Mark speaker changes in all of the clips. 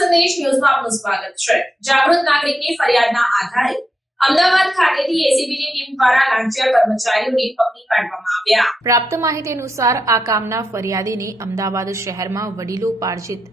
Speaker 1: સંદેશ ન્યૂઝમાં આપનું સ્વાગત છે. જાગૃત નાગરિકની ફરિયાદના આધારે
Speaker 2: પ્રાપ્ત માહિતી અનુસાર આ કામના ફરિયાદીની અમદાવાદ શહેરમાં વડીલો પાર્જિત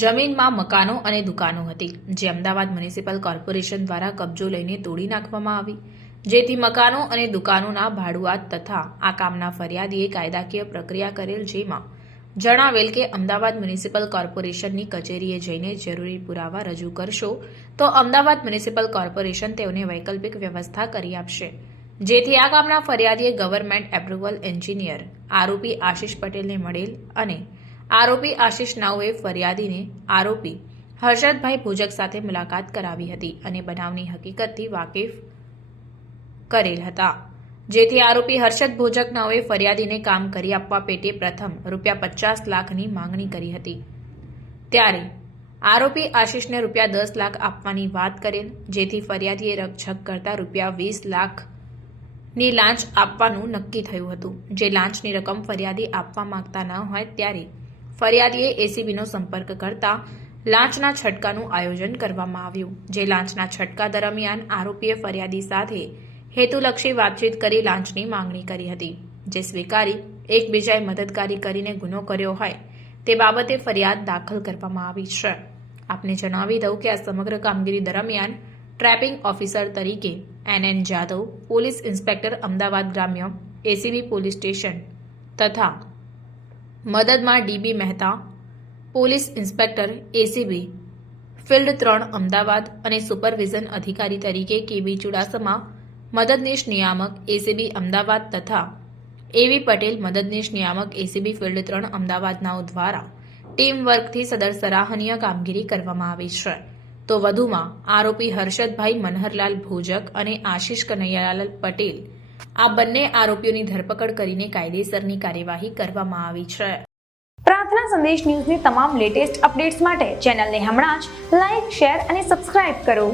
Speaker 2: જમીનમાં મકાનો અને દુકાનો હતી, જે અમદાવાદ મ્યુનિસિપલ કોર્પોરેશન દ્વારા કબજો લઈને તોડી નાખવામાં આવી. જેથી મકાનો અને દુકાનોના ભાડુઆત તથા આ કામના ફરિયાદીએ કાયદાકીય પ્રક્રિયા કરેલ જેમાં જણાવેલ કે અમદાવાદ મ્યુનિસિપલ કોર્પોરેશનની કચેરીએ જઈને જરૂરી પુરાવા રજૂ કરશો, તો અમદાવાદ મ્યુનિસિપલ કોર્પોરેશન તેઓને વૈકલ્પિક વ્યવસ્થા કરી આપશે. જેથી આ કામના ફરિયાદીએ ગવર્મેન્ટ એપ્રુવલ એન્જિનિયર, આરોપી આશિષ પટેલને મળેલ અને આરોપી આશિષ નાઉએ ફરિયાદીને આરોપી હર્ષદભાઈ ભોજક સાથે મુલાકાત કરાવી હતી અને બનાવની હકીકતથી વાકેફ કરેલ હતા. જેથી આરોપી હર્ષદ ભોજક નાઓએ ફરિયાદીને કામ કરી આપવા પેટે પ્રથમ રૂપિયા પચાસ લાખની માંગણી કરી હતી. ત્યારે આરોપી આશિષને રૂપિયા દસ લાખ આપવાની વાત કરેલ, જેથી ફરિયાદીએ રકઝક કરતા રૂપિયા વીસ લાખની લાંચ આપવાનું નક્કી થયું હતું. જે લાંચની રકમ ફરિયાદી આપવા માંગતા ન હોય ત્યારે ફરિયાદીએ એસીબીનો સંપર્ક કરતા લાંચના છટકાનું આયોજન કરવામાં આવ્યું. જે લાંચના છટકા દરમિયાન આરોપીએ ફરિયાદી સાથે હેતુલક્ષી વાતચીત કરી લાંચની માંગણી કરી હતી, જે સ્વીકારી એકબીજાએ મદદકારી કરીને ગુનો કર્યો હોય તે બાબતે ફરિયાદ દાખલ કરવામાં આવી છે. આપને જણાવી દઉં કે આ સમગ્ર કામગીરી દરમિયાન ટ્રેપિંગ ઓફિસર તરીકે N N Jadav, police inspector Ahmedabad ગ્રામ્ય, એસીબી પોલીસ સ્ટેશન તથા મદદમાં DB Mehta, police inspector ACB, field ત્રણ અમદાવાદ અને સુપરવિઝન અધિકારી તરીકે કેબી ચુડાસમા મદદનીશ નિયામક એસીબી અમદાવાદ તથા એવી પટેલ મદદનીશ નિયામક એસીબી ફિલ્ડ ત્રણ અમદાવાદનાઓ દ્વારા ટીમ વર્કથી સદર સરાહનીય કામગીરી કરવામાં આવી છે. તો વધુમાં આરોપી હર્ષદભાઈ મનહરલાલ ભોજક અને આશિષ કનૈયાલાલ પટેલ આ બંને આરોપીઓની ધરપકડ કરીને કાયદેસરની કાર્યવાહી કરવામાં આવી છે.
Speaker 3: પ્રાર્થના સંદેશ ન્યૂઝની તમામ લેટેસ્ટ અપડેટ્સ માટે ચેનલને હમણાં જ લાઇક શેર અને સબસ્ક્રાઇબ કરો.